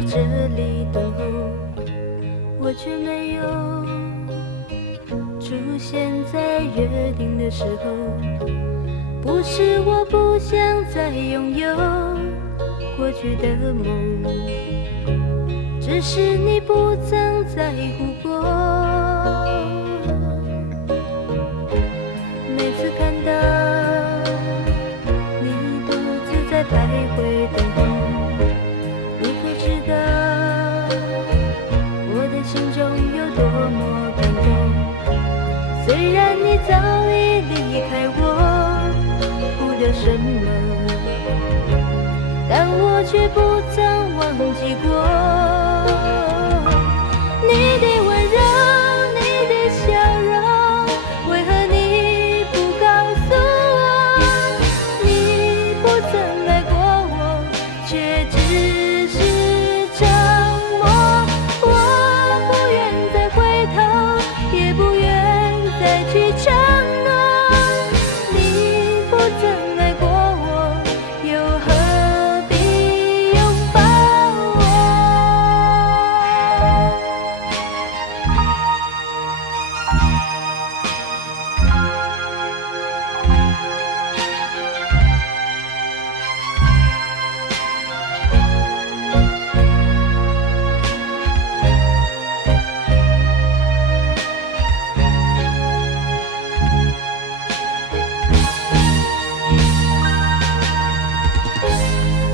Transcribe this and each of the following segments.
在这里等候，我却没有出现在约定的时候。不是我不想再拥有过去的梦，只是你不曾在乎过。每次看到你独自在徘徊等候，你可知道我的心中有多么感动？虽然你早已离开我，不留什么，但我却不曾忘记过你的温柔，你的笑容。为何你不告诉我，你不曾爱过我，却只是沉默？我不愿再回头，也不愿再去承诺。你不曾爱过我，又何必拥抱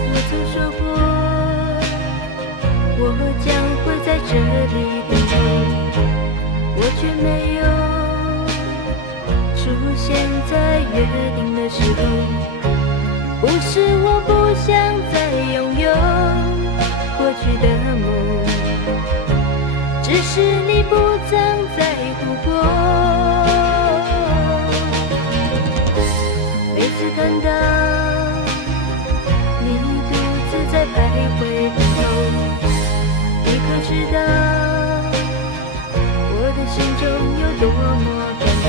我曾说过，我将会在这里等候，我却没有出现在约定的时候。不是我不想再拥有过去的梦，只是你不曾在乎过。每次看到你独自在徘徊等候，你可知道我的心中有多么感动？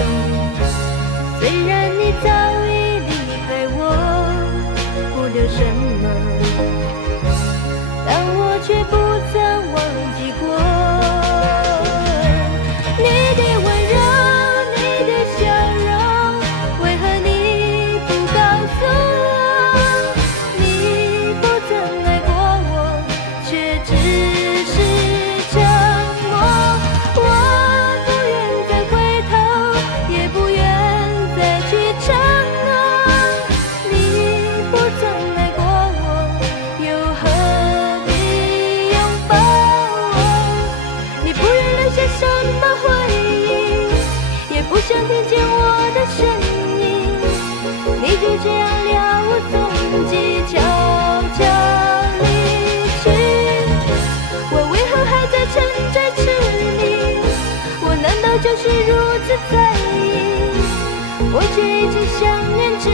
虽然你早已离开我，不留什么，但我却不曾忘记过你的温柔，你的笑容。为何你不告诉我，你不曾爱过我，却只是沉默？我不愿再回头，也不愿再去承诺。你不曾爱过我，又何必拥抱我？你不愿留下什么回忆，也不想听见我的声音，你就这样了无踪迹，悄悄离去。我为何还在沉在痴迷？我难道就是如此在意？我却一直想念着